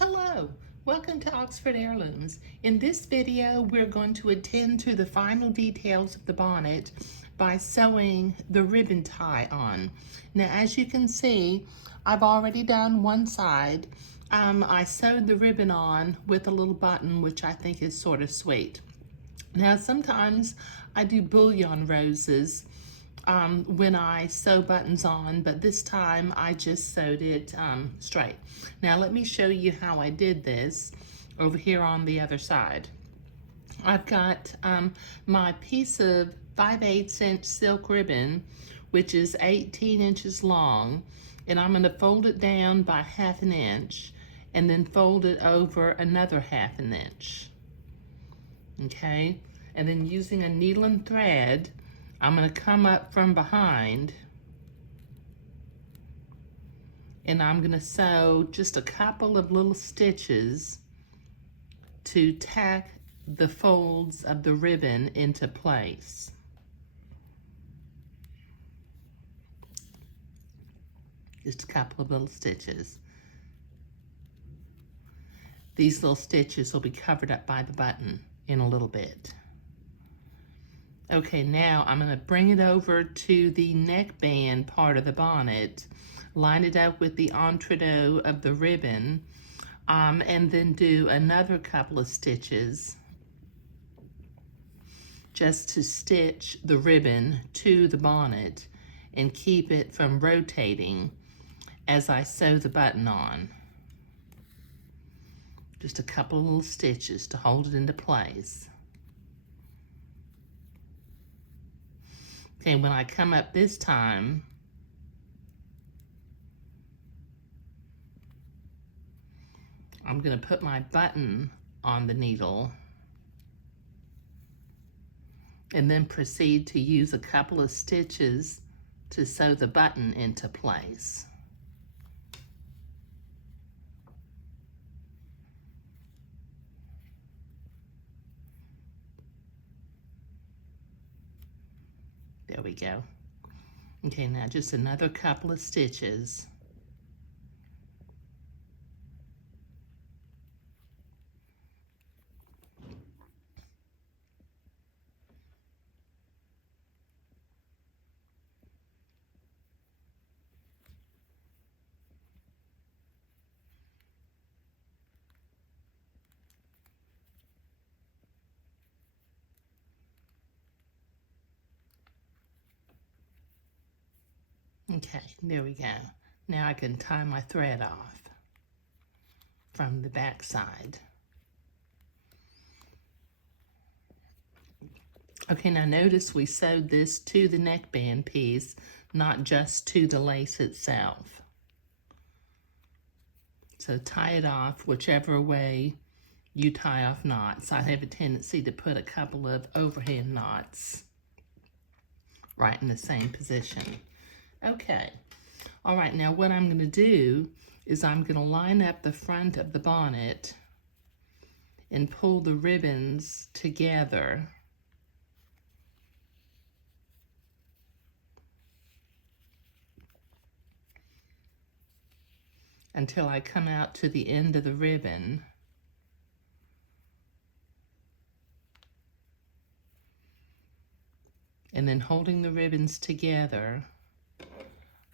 Hello, welcome to Oxford Heirlooms. In this video, we're going to attend to the final details of the bonnet by sewing the ribbon tie on. Now, as you can see, I've already done one side. I sewed the ribbon on with a little button, which I think is sort of sweet. Now, sometimes I do bullion roses when I sew buttons on, but this time I just sewed it straight. Now let me show you how I did this over here on the other side. I've got my piece of 5/8 inch silk ribbon, which is 18 inches long, and I'm going to fold it down by 1/2 inch and then fold it over another 1/2 inch. Okay, and then using a needle and thread, I'm going to come up from behind and I'm going to sew just a couple of little stitches to tack the folds of the ribbon into place. Just a couple of little stitches. These little stitches will be covered up by the button in a little bit. Okay, now I'm going to bring it over to the neckband part of the bonnet, line it up with the entredeaux of the ribbon, and then do another couple of stitches just to stitch the ribbon to the bonnet and keep it from rotating as I sew the button on. Just a couple of little stitches to hold it into place. Okay, when I come up this time, I'm going to put my button on the needle and then proceed to use a couple of stitches to sew the button into place. There we go. Okay, now just another couple of stitches. Okay, there we go. Now I can tie my thread off from the back side. Okay, now notice we sewed this to the neckband piece, not just to the lace itself. So tie it off whichever way you tie off knots. I have a tendency to put a couple of overhand knots right in the same position. Okay, all right, now what I'm going to do is I'm going to line up the front of the bonnet and pull the ribbons together until I come out to the end of the ribbon. And then holding the ribbons together,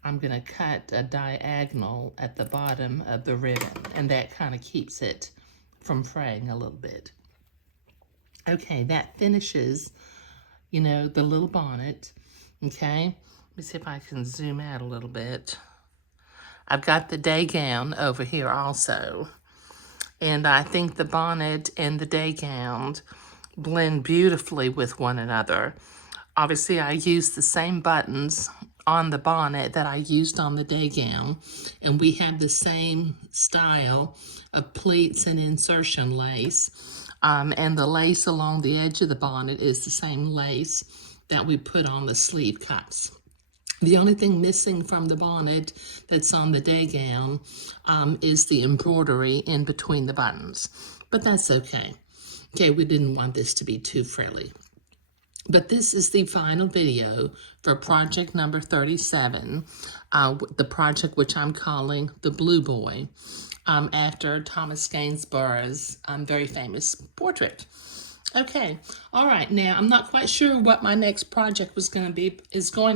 I'm going to cut a diagonal at the bottom of the ribbon, and that kind of keeps it from fraying a little bit. Okay, that finishes, you know, the little bonnet. Okay, let me see if I can zoom out a little bit. I've got the day gown over here also, and I think the bonnet and the day gown blend beautifully with one another. Obviously, I used the same buttons on the bonnet that I used on the day gown, and we have the same style of pleats and insertion lace, and the lace along the edge of the bonnet is the same lace that we put on the sleeve cuts. The only thing missing from the bonnet that's on the day gown is the embroidery in between the buttons, but that's okay. Okay, we didn't want this to be too frilly. But this is the final video for project number 37, the project which I'm calling The Blue Boy, after Thomas Gainsborough's very famous portrait. Okay, all right, now I'm not quite sure what my next project is going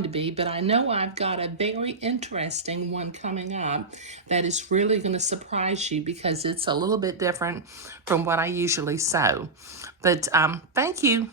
to be, but I know I've got a very interesting one coming up that is really going to surprise you because it's a little bit different from what I usually sew. But thank you.